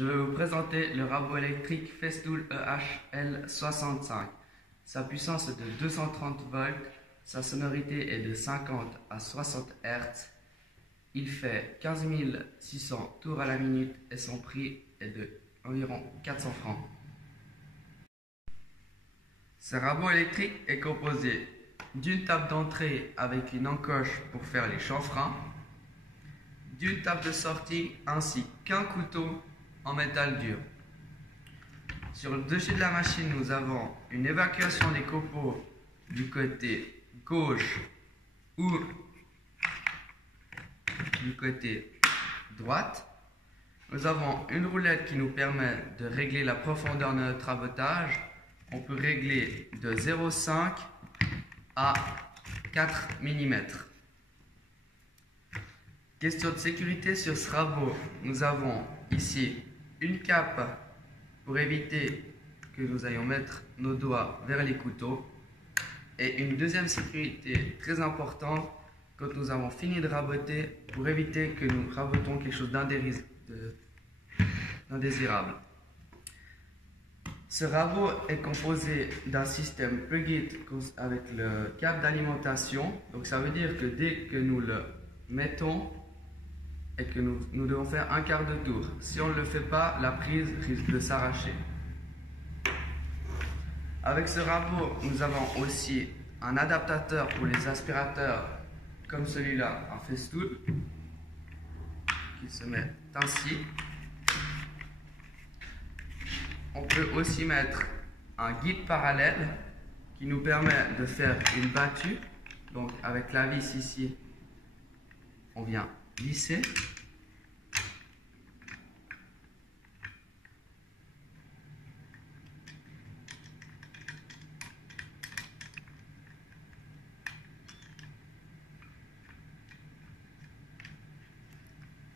Je vais vous présenter le rabot électrique Festool EH-L65. Sa puissance est de 230 volts, sa sonorité est de 50 à 60 Hz. Il fait 15 600 tours à la minute et son prix est de environ 400 francs. Ce rabot électrique est composé d'une table d'entrée avec une encoche pour faire les chanfreins, d'une table de sortie ainsi qu'un couteau en métal dur. Sur le dessus de la machine, nous avons une évacuation des copeaux du côté gauche ou du côté droite. Nous avons une roulette qui nous permet de régler la profondeur de notre rabotage. On peut régler de 0,5 à 4 mm. Question de sécurité sur ce rabot, nous avons ici une cape pour éviter que nous ayons mettre nos doigts vers les couteaux et une deuxième sécurité très importante quand nous avons fini de raboter pour éviter que nous rabotons quelque chose d'indésirable. Ce rabot est composé d'un système plug-in avec le câble d'alimentation. Donc ça veut dire que dès que nous le mettons et que nous devons faire un quart de tour, si on ne le fait pas, la prise risque de s'arracher. Avec ce rabot, nous avons aussi un adaptateur pour les aspirateurs comme celui-là, un Festool, qui se met ainsi. On peut aussi mettre un guide parallèle qui nous permet de faire une battue. Donc avec la vis ici, on vient lisser.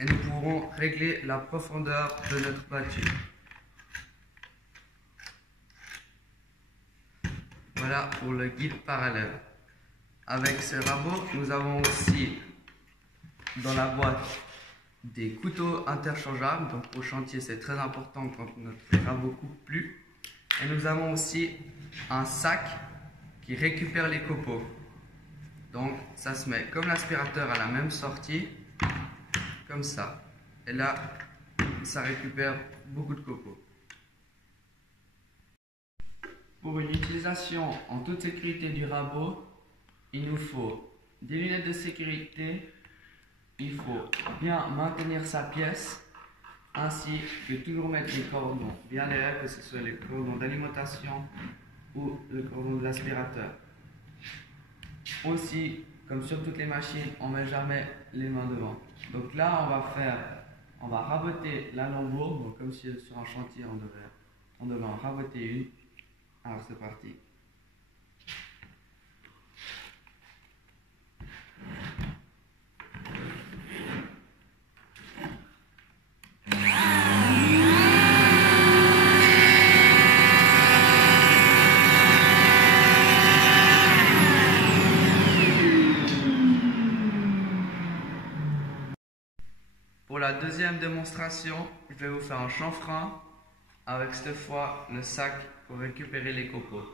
Et nous pourrons régler la profondeur de notre battue. Voilà pour le guide parallèle. Avec ce rabot, nous avons aussi dans la boîte des couteaux interchangeables. Donc au chantier, c'est très important quand notre rabot coupe plus. Et nous avons aussi un sac qui récupère les copeaux. Donc ça se met comme l'aspirateur à la même sortie, comme ça. Et là, ça récupère beaucoup de copeaux. Pour une utilisation en toute sécurité du rabot, il nous faut des lunettes de sécurité, il faut bien maintenir sa pièce, ainsi que toujours mettre les cordons bien derrière, que ce soit les cordons d'alimentation ou le cordon de l'aspirateur. Aussi, comme sur toutes les machines, on ne met jamais les mains devant. Donc là, on va raboter la lambeau, donc comme si sur un chantier on devait en raboter une. Alors c'est parti. Pour la deuxième démonstration, je vais vous faire un chanfrein avec cette fois le sac pour récupérer les copeaux.